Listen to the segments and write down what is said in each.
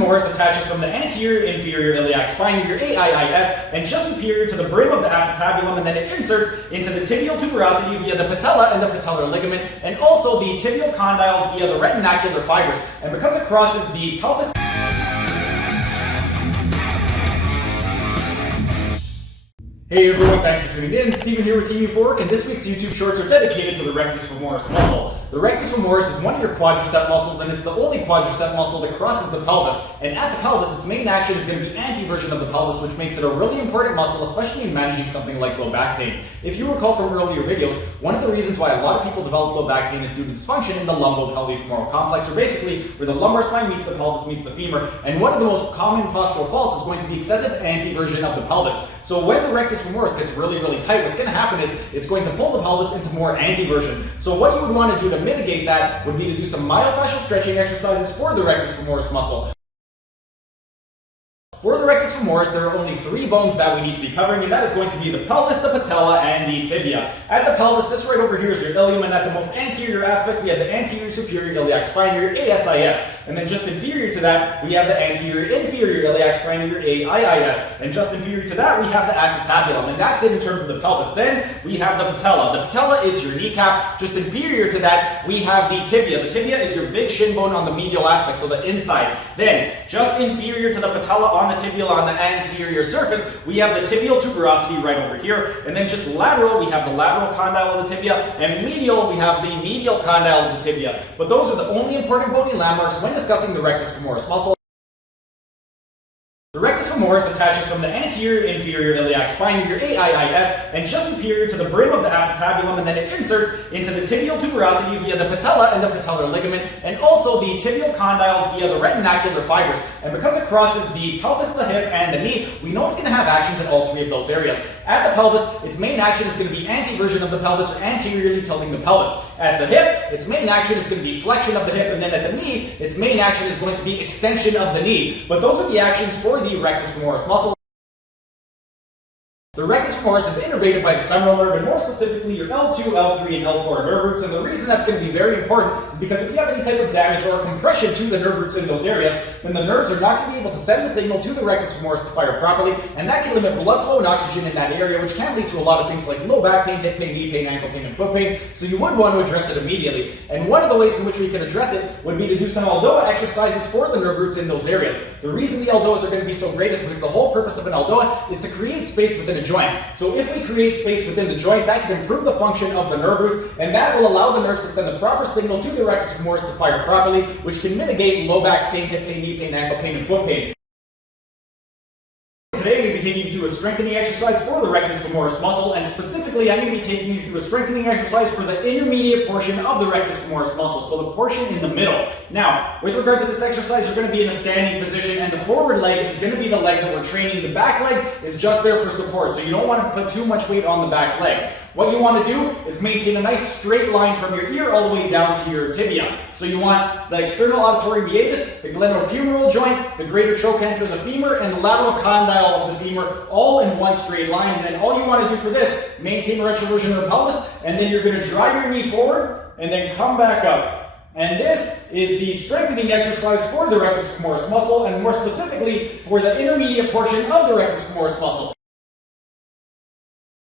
femoris attaches from the anterior inferior iliac spine, your AIIS, and just superior to the brim of the acetabulum, and then it inserts into the tibial tuberosity via the patella and the patellar ligament, and also the tibial condyles via the retinacular fibers. And because it crosses the pelvis. Hey everyone, thanks for tuning in. Steven here with Team Euphoric, and this week's YouTube shorts are dedicated to the rectus femoris muscle. The rectus femoris is one of your quadricep muscles, and it's the only quadricep muscle that crosses the pelvis. And at the pelvis, its main action is going to be anteversion of the pelvis, which makes it a really important muscle, especially in managing something like low back pain. If you recall from earlier videos, one of the reasons why a lot of people develop low back pain is due to dysfunction in the lumbopelvifemoral complex, or basically where the lumbar spine meets the pelvis meets the femur. And one of the most common postural faults is going to be excessive anteversion of the pelvis. So when the rectus femoris gets really tight, what's going to happen is it's going to pull the pelvis into more anteversion. So what you would want to do to mitigate that would be to do some myofascial stretching exercises for the rectus femoris muscle. For the rectus femoris, there are only 3 bones that we need to be covering, and that is going to be the pelvis, the patella, and the tibia. At the pelvis, this right over here is your ilium, and at the most anterior aspect, we have the anterior superior iliac spine, your ASIS. And then just inferior to that, we have the anterior inferior iliac spine, your AIIS. And just inferior to that, we have the acetabulum, and that's it in terms of the pelvis. Then we have the patella. The patella is your kneecap. Just inferior to that, we have the tibia. The tibia is your big shin bone on the medial aspect, so the inside. Then, just inferior to the patella on the tibial on the anterior surface, we have the tibial tuberosity right over here. And then just lateral, we have the lateral condyle of the tibia, and medial, we have the medial condyle of the tibia. But those are the only important bony landmarks when discussing the rectus femoris muscle. The rectus femoris attaches from the anterior inferior iliac spine, your AIIS, and just superior to the brim of the acetabulum, and then it inserts into the tibial tuberosity via the patella and the patellar ligament, and also the tibial condyles via the retinacular fibers. And because it crosses the pelvis, the hip, and the knee, we know it's going to have actions in all 3 of those areas. At the pelvis, its main action is going to be anteversion of the pelvis, or anteriorly tilting the pelvis. At the hip, its main action is going to be flexion of the hip, and then at the knee, its main action is going to be extension of the knee. But those are the actions for the rectus femoris muscle. The rectus femoris is innervated by the femoral nerve, and more specifically your L2, L3, and L4 nerve roots. And the reason that's going to be very important is because if you have any type of damage or compression to the nerve roots in those areas, then the nerves are not going to be able to send the signal to the rectus femoris to fire properly, and that can limit blood flow and oxygen in that area, which can lead to a lot of things like low back pain, hip pain, knee pain, ankle pain, and foot pain. So you would want to address it immediately. And one of the ways in which we can address it would be to do some ELDOA exercises for the nerve roots in those areas. The reason the ELDOAs are going to be so great is because the whole purpose of an ELDOA is to create space within a joint. So if we create space within the joint, that can improve the function of the nerve roots, and that will allow the nerves to send the proper signal to the rectus femoris to fire properly, which can mitigate low back pain, hip pain, knee pain, ankle pain, and foot pain. Today I'm going to be taking you through a strengthening exercise for the rectus femoris muscle, and specifically I'm going to be taking you through a strengthening exercise for the intermediate portion of the rectus femoris muscle, so the portion in the middle. Now, with regard to this exercise, you're going to be in a standing position, and the forward leg is going to be the leg that we're training. The back leg is just there for support, so you don't want to put too much weight on the back leg. What you want to do is maintain a nice straight line from your ear all the way down to your tibia. So you want the external auditory meatus, the glenohumeral joint, the greater trochanter of the femur, and the lateral condyle of the femur all in one straight line. And then all you want to do for this, maintain retroversion of the pelvis, and then you're going to drive your knee forward and then come back up. And this is the strengthening exercise for the rectus femoris muscle, and more specifically for the intermediate portion of the rectus femoris muscle.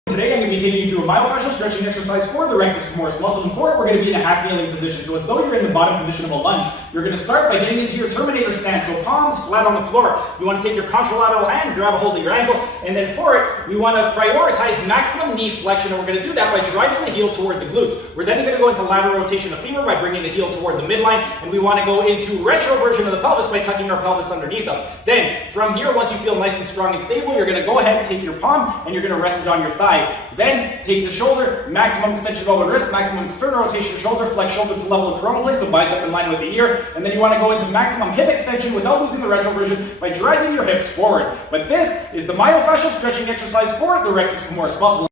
Today I'm going to be taking you through a myofascial stretching exercise for the rectus femoris muscle, and for it we're going to be in a half kneeling position. So as though you're in the bottom position of a lunge, you're going to start by getting into your terminator stance, so palms flat on the floor. You want to take your contralateral hand, grab a hold of your ankle, and then for it, we want to prioritize maximum knee flexion, and we're going to do that by driving the heel toward the glutes. We're then going to go into lateral rotation of femur by bringing the heel toward the midline, and we want to go into retroversion of the pelvis by tucking our pelvis underneath us. Then, from here, once you feel nice and strong and stable, you're going to go ahead and take your palm, and you're going to rest it on your thigh. Then, take the shoulder, maximum extension of elbow and wrist, maximum external rotation of shoulder, flex shoulder to level of coronal plane, so bicep in line with the ear. And then you want to go into maximum hip extension without losing the retroversion by driving your hips forward. But this is the myofascial stretching exercise for the rectus femoris muscle.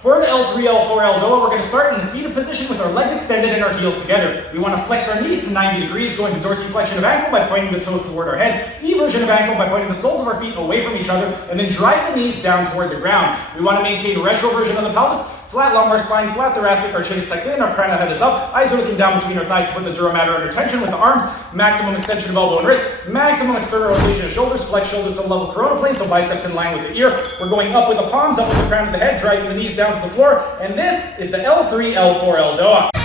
For the L3, L4, ELDOA, we're going to start in a seated position with our legs extended and our heels together. We want to flex our knees to 90 degrees, go into dorsiflexion of ankle by pointing the toes toward our head, eversion of ankle by pointing the soles of our feet away from each other, and then drive the knees down toward the ground. We want to maintain retroversion of the pelvis Flat lumbar spine, flat thoracic, our chin is tucked in, our crown head is up, eyes are looking down between our thighs to put the dura mater under tension with the arms, maximum extension of elbow and wrist, maximum external rotation of shoulders, flex shoulders to the level coronal plane, so biceps in line with the ear. We're going up with the palms, up with the crown of the head, driving the knees down to the floor, and this is the L3, L4 ELDOA.